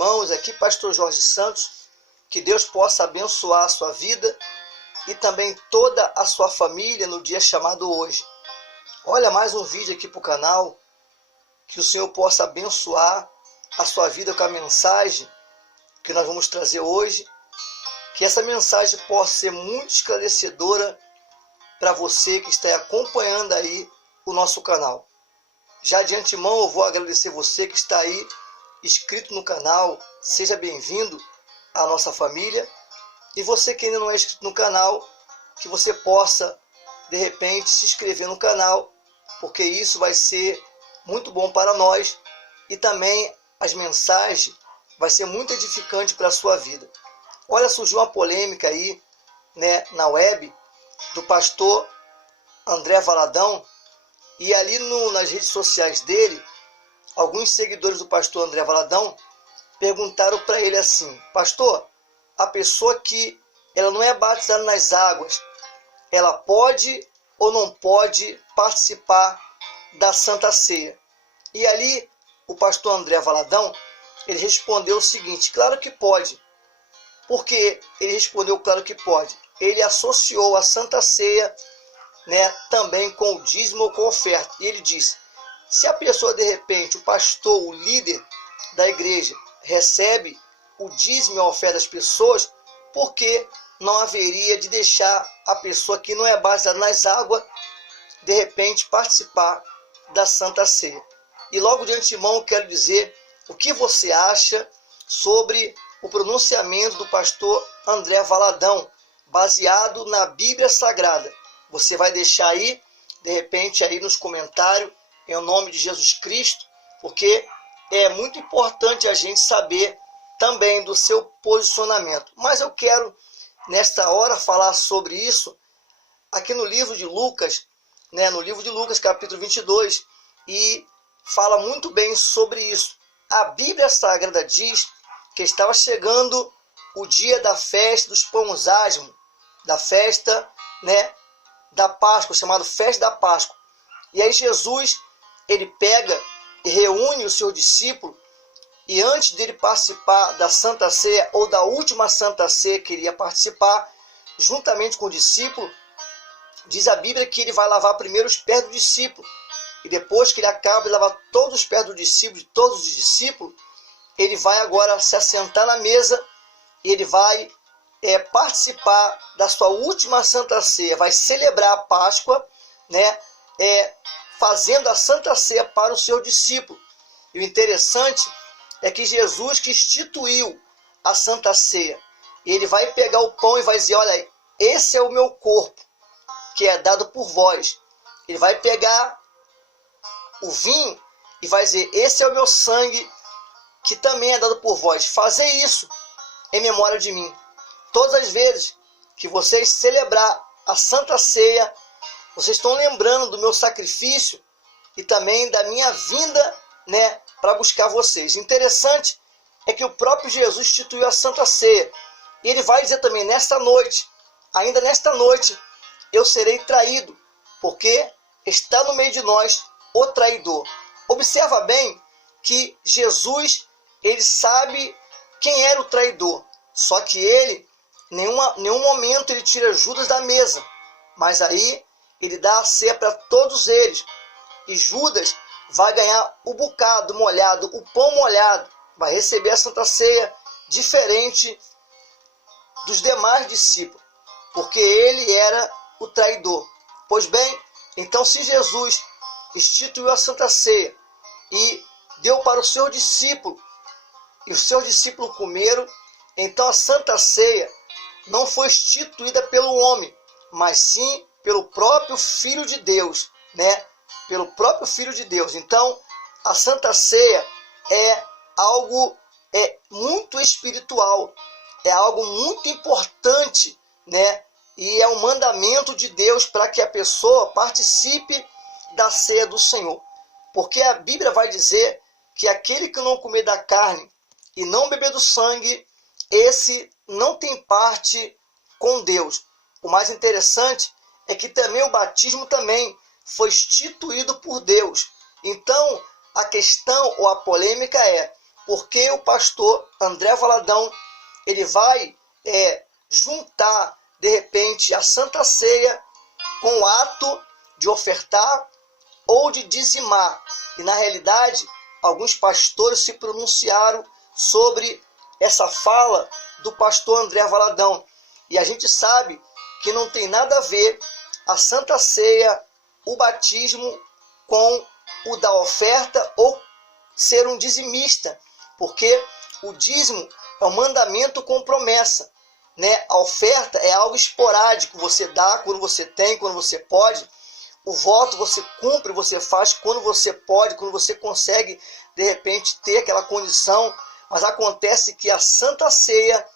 irmãos, aqui pastor Jorge Santos, que Deus possa abençoar a sua vida e também toda a sua família no dia chamado hoje. Olha mais um vídeo aqui para o canal, que o Senhor possa abençoar a sua vida com a mensagem que nós vamos trazer hoje, que essa mensagem possa ser muito esclarecedora para você que está acompanhando aí o nosso canal. Já de antemão eu vou agradecer você que está aí inscrito no canal, seja bem-vindo à nossa família. E você que ainda não é inscrito no canal, que você possa de repente se inscrever no canal, porque isso vai ser muito bom para nós e também as mensagens vai ser muito edificante para a sua vida. Olha, surgiu uma polêmica aí, na web do pastor André Valadão, e ali nas redes sociais dele, alguns seguidores do pastor André Valadão perguntaram para ele assim: pastor, a pessoa que ela não é batizada nas águas, ela pode ou não pode participar da Santa Ceia? E ali o pastor André Valadão, ele respondeu o seguinte: claro que pode. Por que ele respondeu claro que pode? Ele associou a Santa Ceia, também com o dízimo ou com a oferta. E ele disse: se a pessoa, de repente, o pastor, o líder da igreja, recebe o dízimo e a oferta das pessoas, por que não haveria de deixar a pessoa que não é batizada nas águas, de repente, participar da Santa Ceia? E logo de antemão eu quero dizer o que você acha sobre o pronunciamento do pastor André Valadão, baseado na Bíblia Sagrada. Você vai deixar aí, de repente, aí nos comentários, em nome de Jesus Cristo, porque é muito importante a gente saber também do seu posicionamento. Mas eu quero, nesta hora, falar sobre isso aqui no livro de Lucas, no livro de Lucas, capítulo 22, e fala muito bem sobre isso. A Bíblia Sagrada diz que estava chegando o dia da festa dos pães asmos, da festa, da Páscoa, chamado Festa da Páscoa. E aí Jesus, ele pega e reúne o seu discípulo, e antes dele participar da Santa Ceia, ou da última Santa Ceia que ele ia participar, juntamente com o discípulo, diz a Bíblia que ele vai lavar primeiro os pés do discípulo, e depois que ele acaba de lavar todos os pés do discípulo, de todos os discípulos, ele vai agora se assentar na mesa, e ele vai participar da sua última Santa Ceia, vai celebrar a Páscoa, fazendo a Santa Ceia para o seu discípulo. E o interessante é que Jesus que instituiu a Santa Ceia, ele vai pegar o pão e vai dizer: olha, esse é o meu corpo, que é dado por vós. Ele vai pegar o vinho e vai dizer: esse é o meu sangue, que também é dado por vós. Fazei isso em memória de mim. Todas as vezes que vocês celebrar a Santa Ceia, vocês estão lembrando do meu sacrifício e também da minha vinda, para buscar vocês. Interessante é que o próprio Jesus instituiu a Santa Ceia. E ele vai dizer também: nesta noite, ainda nesta noite, eu serei traído, porque está no meio de nós o traidor. Observa bem que Jesus, ele sabe quem era o traidor. Só que ele, nenhum momento ele tira Judas da mesa. Mas aí ele dá a ceia para todos eles. E Judas vai ganhar o bocado molhado, o pão molhado. Vai receber a Santa Ceia diferente dos demais discípulos, porque ele era o traidor. Pois bem, então se Jesus instituiu a Santa Ceia e deu para o seu discípulo, e os seus discípulos comeram, então a Santa Ceia não foi instituída pelo homem, mas sim pelo próprio Filho de Deus, pelo próprio Filho de Deus. Então, a Santa Ceia é algo muito espiritual, é algo muito importante, e é um mandamento de Deus para que a pessoa participe da ceia do Senhor. Porque a Bíblia vai dizer que aquele que não comer da carne e não beber do sangue, esse não tem parte com Deus. O mais interessante é que também o batismo também foi instituído por Deus. Então, a questão ou a polêmica é: porque o pastor André Valadão ele vai juntar, de repente, a Santa Ceia com o ato de ofertar ou de dizimar. E, na realidade, alguns pastores se pronunciaram sobre essa fala do pastor André Valadão. E a gente sabe que não tem nada a ver a Santa Ceia, o batismo, com o da oferta ou ser um dizimista, porque o dízimo é um mandamento com promessa, né? A oferta é algo esporádico, você dá quando você tem, quando você pode. O voto você cumpre, você faz quando você pode, quando você consegue, de repente, ter aquela condição. Mas acontece que a Santa Ceia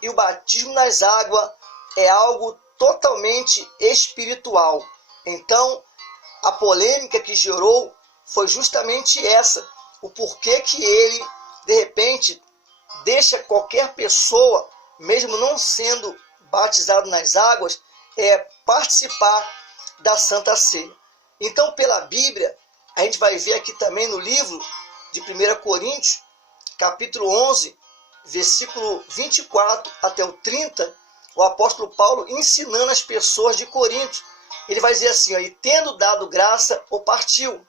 e o batismo nas águas é algo totalmente espiritual. Então, a polêmica que gerou foi justamente essa. O porquê que ele, de repente, deixa qualquer pessoa, mesmo não sendo batizado nas águas, participar da Santa Ceia. Então, pela Bíblia, a gente vai ver aqui também no livro de 1 Coríntios, capítulo 11, versículo 24 até o 30, o apóstolo Paulo ensinando as pessoas de Corinto. Ele vai dizer assim, e tendo dado graça, o partiu,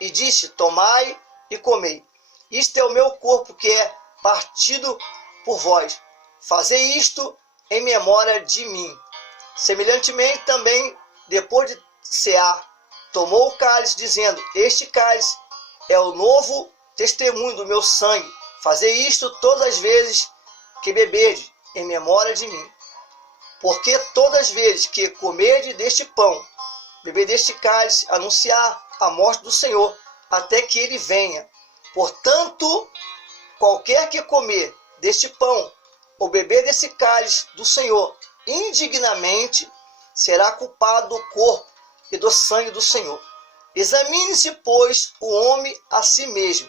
e disse, tomai e comei. Isto é o meu corpo que é partido por vós. Fazei isto em memória de mim. Semelhantemente também, depois de cear, tomou o cálice, dizendo, este cálice é o novo testemunho do meu sangue. Fazei isto todas as vezes que beberdes, em memória de mim. Porque todas as vezes que comerdes deste pão, beber deste cálice, anunciar a morte do Senhor, até que ele venha. Portanto, qualquer que comer deste pão, ou beber desse cálice do Senhor, indignamente, será culpado do corpo e do sangue do Senhor. Examine-se, pois, o homem a si mesmo,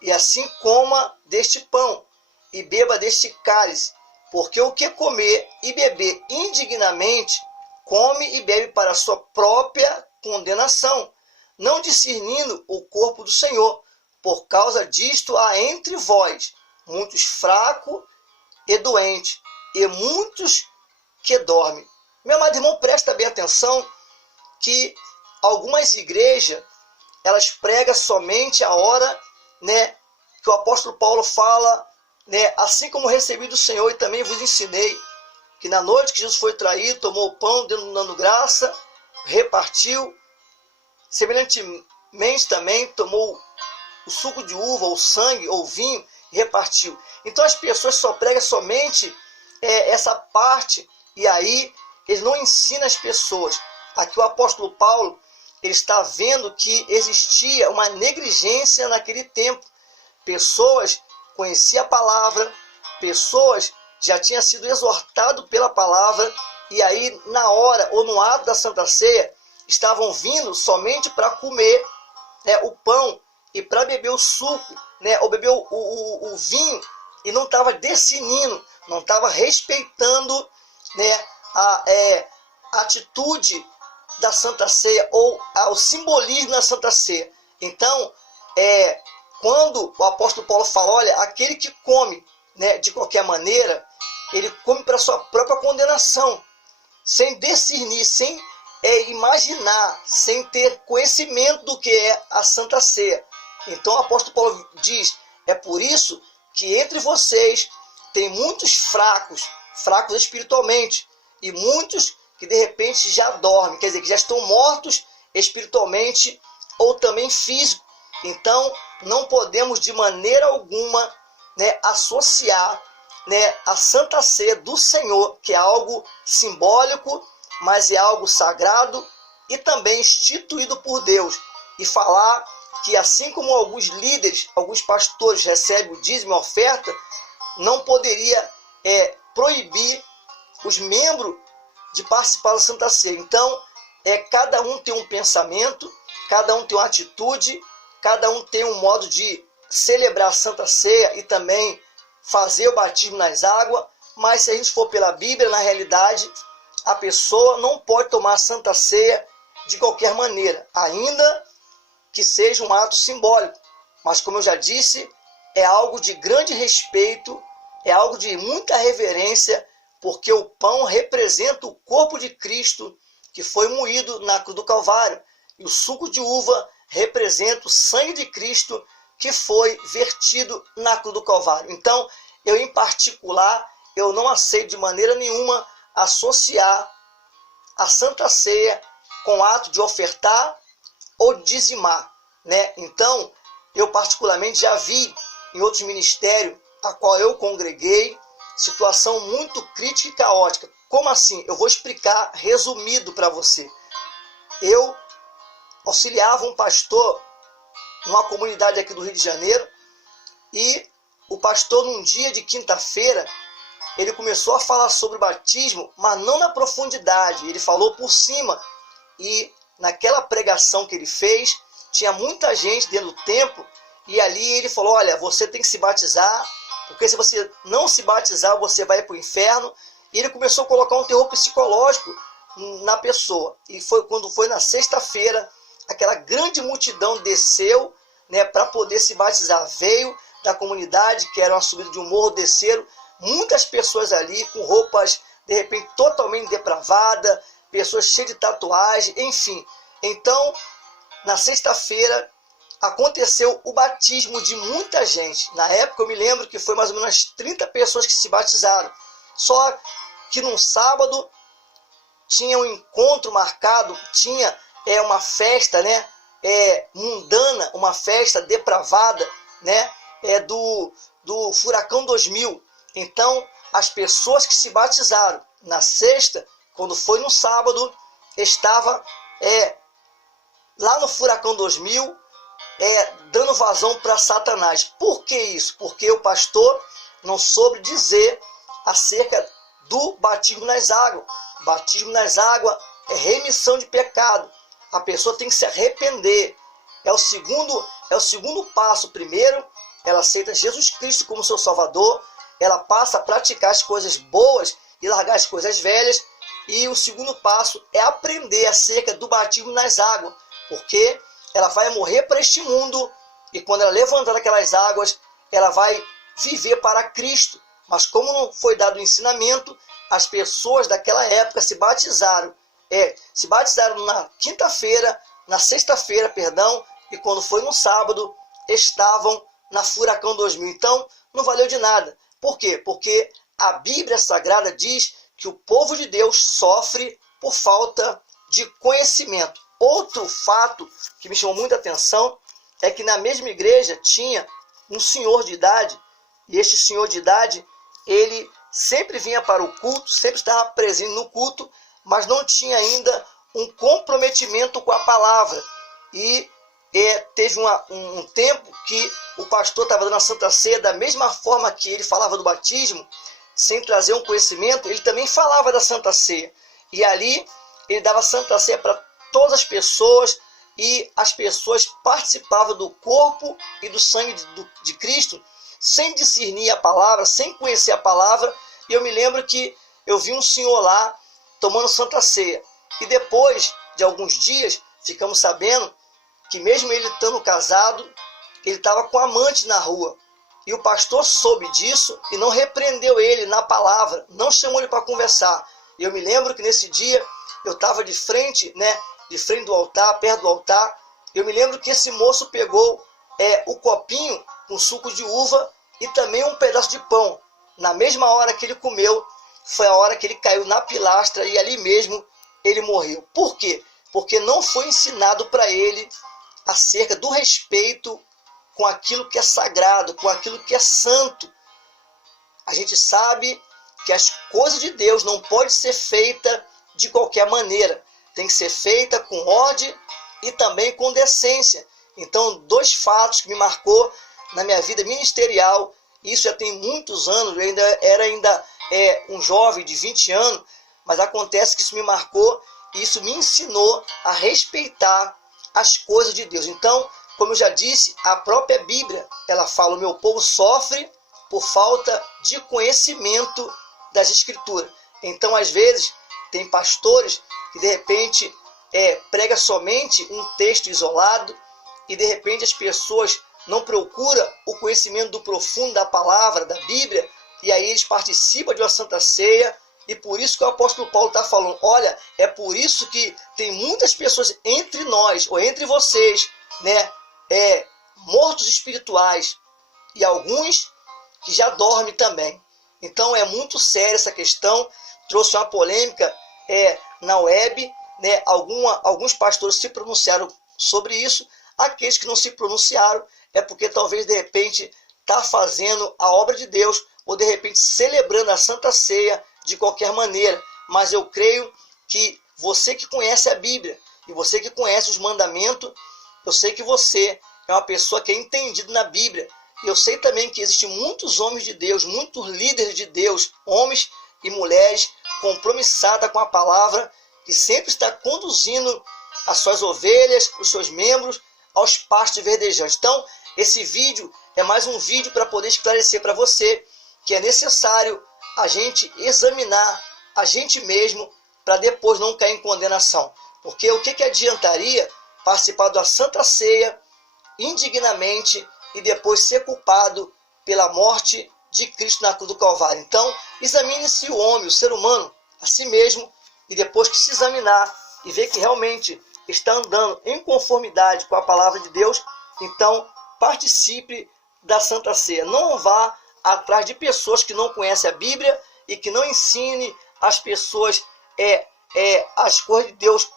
e assim coma deste pão, e beba deste cálice, porque o que comer e beber indignamente, come e bebe para a sua própria condenação, não discernindo o corpo do Senhor. Por causa disto há entre vós muitos fracos e doentes, e muitos que dormem. Meu amado irmão, presta bem atenção que algumas igrejas, elas pregam somente a hora, né, que o apóstolo Paulo fala, né, assim como recebi do Senhor e também vos ensinei, que na noite que Jesus foi traído, tomou o pão, dando graça, repartiu. Semelhantemente também tomou o suco de uva, ou sangue, ou vinho, e repartiu. Então as pessoas só pregam somente essa parte, e aí eles não ensinam as pessoas. Aqui o apóstolo Paulo, ele está vendo que existia uma negligência naquele tempo. Pessoas conheciam a palavra, pessoas já tinham sido exortadas pela palavra, e aí na hora ou no ato da Santa Ceia, estavam vindo somente para comer, né, o pão e para beber o suco, né, ou beber o vinho, e não estava discernindo, não estava respeitando, né, a atitude da Santa Ceia ou o simbolismo da Santa Ceia. Então, quando o apóstolo Paulo fala, olha, aquele que come, né, de qualquer maneira, ele come para sua própria condenação, sem discernir, sem imaginar, sem ter conhecimento do que é a Santa Ceia. Então o apóstolo Paulo diz, é por isso que entre vocês tem muitos fracos espiritualmente, e muitos que de repente já dormem, quer dizer, que já estão mortos espiritualmente ou também físico. Então não podemos de maneira alguma, né, associar, né, a Santa Ceia do Senhor, que é algo simbólico, mas é algo sagrado e também instituído por Deus, e falar que assim como alguns líderes, alguns pastores recebem o dízimo e a oferta, não poderia proibir os membros de participar da Santa Ceia. Então, cada um tem um pensamento, cada um tem uma atitude, cada um tem um modo de celebrar a Santa Ceia e também fazer o batismo nas águas, mas se a gente for pela Bíblia, na realidade, a pessoa não pode tomar a Santa Ceia de qualquer maneira, ainda que seja um ato simbólico. Mas como eu já disse, é algo de grande respeito, é algo de muita reverência, porque o pão representa o corpo de Cristo que foi moído na cruz do Calvário, e o suco de uva representa o sangue de Cristo que foi vertido na cruz do Calvário. Então, eu em particular, eu não aceito de maneira nenhuma associar a Santa Ceia com o ato de ofertar ou dizimar, né? Então, eu particularmente já vi em outros ministérios a qual eu congreguei, situação muito crítica e caótica. Como assim? Eu vou explicar resumido para você. Eu auxiliava um pastor numa comunidade aqui do Rio de Janeiro, e o pastor, num dia de quinta-feira, ele começou a falar sobre o batismo, mas não na profundidade. Ele falou por cima, e naquela pregação que ele fez, tinha muita gente dentro do templo, e ali ele falou: olha, você tem que se batizar, porque se você não se batizar, você vai para o inferno. E ele começou a colocar um terror psicológico na pessoa. E foi quando foi na sexta-feira, aquela grande multidão desceu, né, para poder se batizar. Veio da comunidade, que era uma subida de um morro, desceram muitas pessoas ali com roupas, de repente, totalmente depravadas, pessoas cheias de tatuagem, enfim. Então, na sexta-feira, aconteceu o batismo de muita gente. Na época, eu me lembro que foi mais ou menos 30 pessoas que se batizaram. Só que num sábado tinha um encontro marcado, tinha uma festa, né, mundana, uma festa depravada, né, do Furacão 2000. Então, as pessoas que se batizaram na sexta, quando foi no sábado, estava lá no Furacão 2000, dando vazão para Satanás. Por que isso? Porque o pastor não soube dizer acerca do batismo nas águas. Batismo nas águas é remissão de pecado. A pessoa tem que se arrepender. É o segundo passo. Primeiro, ela aceita Jesus Cristo como seu Salvador. Ela passa a praticar as coisas boas e largar as coisas velhas. E o segundo passo é aprender acerca do batismo nas águas. Porque ela vai morrer para este mundo, e quando ela levantar aquelas águas, ela vai viver para Cristo. Mas como não foi dado o ensinamento, as pessoas daquela época se batizaram na quinta-feira, na sexta-feira, perdão, e quando foi no sábado, estavam na Furacão 2000. Então, não valeu de nada. Por quê? Porque a Bíblia Sagrada diz que o povo de Deus sofre por falta de conhecimento. Outro fato que me chamou muita atenção é que na mesma igreja tinha um senhor de idade, e este senhor de idade, ele sempre vinha para o culto, sempre estava presente no culto, mas não tinha ainda um comprometimento com a palavra. E teve um tempo que o pastor estava dando a Santa Ceia, da mesma forma que ele falava do batismo, sem trazer um conhecimento, ele também falava da Santa Ceia. E ali ele dava a Santa Ceia para todas as pessoas, e as pessoas participavam do corpo e do sangue de Cristo, sem discernir a palavra, sem conhecer a palavra. E eu me lembro que eu vi um senhor lá tomando Santa Ceia. E depois de alguns dias, ficamos sabendo que mesmo ele estando casado, ele estava com amante na rua. E o pastor soube disso e não repreendeu ele na palavra, não chamou ele para conversar. E eu me lembro que nesse dia eu estava de frente do altar, perto do altar. Eu me lembro que esse moço pegou o copinho com suco de uva e também um pedaço de pão. Na mesma hora que ele comeu, foi a hora que ele caiu na pilastra, e ali mesmo ele morreu. Por quê? Porque não foi ensinado para ele acerca do respeito com aquilo que é sagrado, com aquilo que é santo. A gente sabe que as coisas de Deus não podem ser feitas de qualquer maneira. Tem que ser feita com ordem e também com decência. Então, dois fatos que me marcou na minha vida ministerial, isso já tem muitos anos, eu era um jovem de 20 anos, mas acontece que isso me marcou e isso me ensinou a respeitar as coisas de Deus. Então, como eu já disse, a própria Bíblia, ela fala: o meu povo sofre por falta de conhecimento das Escrituras. Então, às vezes, tem pastores que de repente prega somente um texto isolado, e de repente as pessoas não procura o conhecimento do profundo da palavra, da Bíblia, e aí eles participam de uma Santa Ceia, e por isso que o apóstolo Paulo está falando, olha, é por isso que tem muitas pessoas entre nós, ou entre vocês, né, mortos espirituais, e alguns que já dormem também. Então é muito séria essa questão, trouxe uma polêmica na web, né, alguns pastores se pronunciaram sobre isso, aqueles que não se pronunciaram é porque talvez de repente está fazendo a obra de Deus, ou de repente celebrando a Santa Ceia de qualquer maneira. Mas eu creio que você que conhece a Bíblia, e você que conhece os mandamentos, eu sei que você é uma pessoa que é entendida na Bíblia. E eu sei também que existem muitos homens de Deus, muitos líderes de Deus, homens e mulheres compromissadas com a palavra, que sempre está conduzindo as suas ovelhas, os seus membros, aos pastos verdejantes. Então, esse vídeo é mais um vídeo para poder esclarecer para você que é necessário a gente examinar a gente mesmo para depois não cair em condenação. Porque o que adiantaria participar da Santa Ceia indignamente e depois ser culpado pela morte de Cristo na cruz do Calvário? Então, examine-se o homem, o ser humano, a si mesmo, e depois que se examinar e ver que realmente está andando em conformidade com a palavra de Deus, então participe da Santa Ceia. Não vá atrás de pessoas que não conhecem a Bíblia e que não ensine as pessoas as coisas de Deus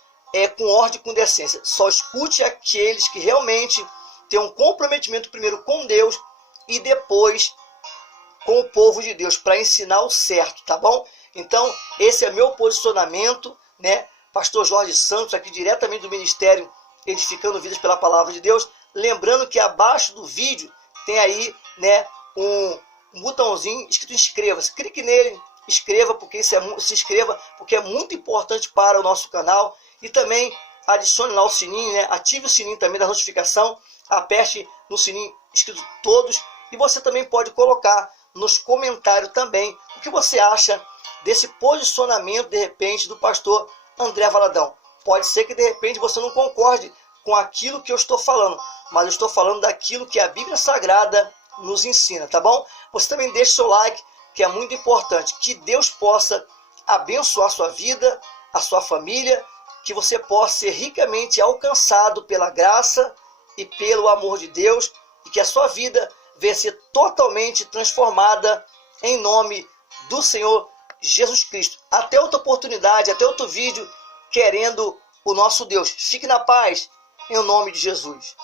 com ordem e com decência. Só escute aqueles que realmente têm um comprometimento primeiro com Deus e depois com o povo de Deus, para ensinar o certo, tá bom? Então, esse é meu posicionamento, né? Pastor Jorge Santos, aqui diretamente do Ministério Edificando Vidas pela Palavra de Deus. Lembrando que abaixo do vídeo tem aí, né, um botãozinho escrito inscreva-se. Clique nele, inscreva, porque se inscreva, porque é muito importante para o nosso canal. E também adicione lá o sininho, né? Ative o sininho também da notificação, aperte no sininho escrito todos. E você também pode colocar nos comentários também o que você acha desse posicionamento, de repente, do pastor André Valadão. Pode ser que de repente você não concorde com aquilo que eu estou falando, mas eu estou falando daquilo que a Bíblia Sagrada nos ensina, tá bom? Você também deixa o seu like, que é muito importante. Que Deus possa abençoar a sua vida, a sua família, que você possa ser ricamente alcançado pela graça e pelo amor de Deus, e que a sua vida venha ser totalmente transformada em nome do Senhor Jesus Cristo. Até outra oportunidade, até outro vídeo, querendo o nosso Deus. Fique na paz, em nome de Jesus.